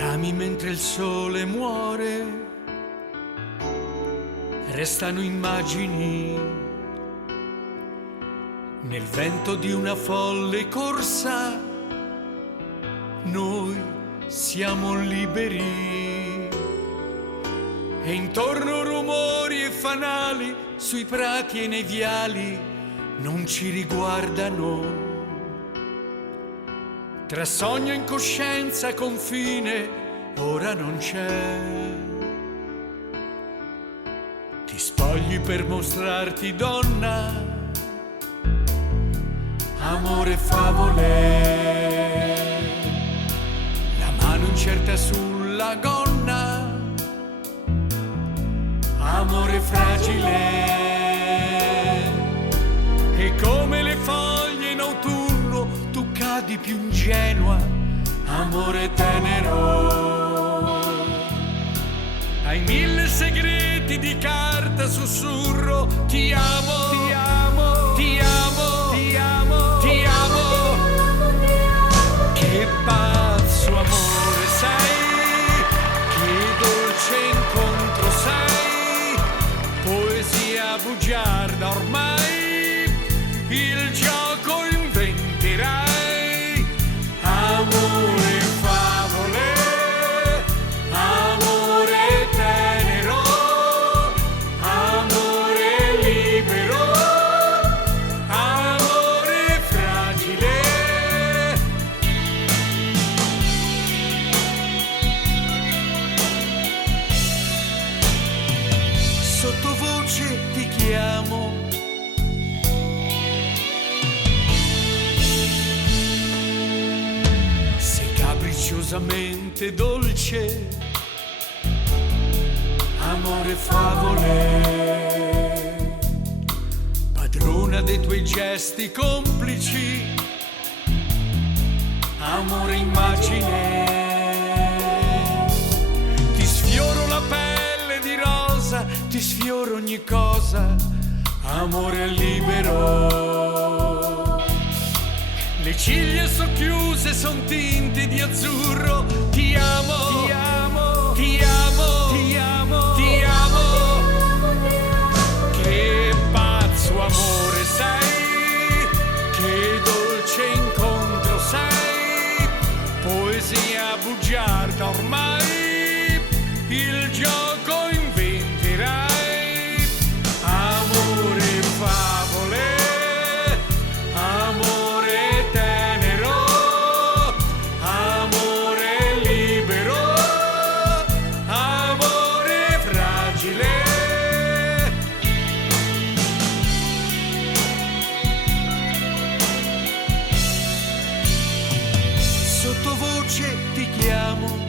Ami mentre il sole muore, restano immagini nel vento di una folle corsa. Noi siamo liberi e intorno rumori e fanali sui prati e nei viali non ci riguardano. Tra sogno e incoscienza confine ora non c'è. Ti spogli per mostrarti donna, amore e favole, la mano incerta sulla gonna, amore fragile. E come le foglie in autunno tu cadi più ingenua, amore tenero. Hai mille segreti di carta, sussurro, ti amo, ti amo, ti amo, ti amo, ti amo. Che pazzo amore sei, che dolce incontro sei, poesia bugiarda ormai, il gioco inventerai, amore favole, amore tenero, amore libero, amore fragile. Sottovoce ti chiamo, capricciosamente dolce, amore favole, padrona dei tuoi gesti complici, amore immagine. Ti sfioro la pelle di rosa, ti sfioro ogni cosa, amore libero. Le ciglia socchiuse son tinte di azzurro, ti amo, ti amo, ti amo, ti amo, ti amo. Che pazzo amore sei, che dolce incontro sei, poesia bugiarda ormai, il gioco inventerai, amore favole, amore tenero, amore libero, amore fragile. Sottovoce ti chiamo,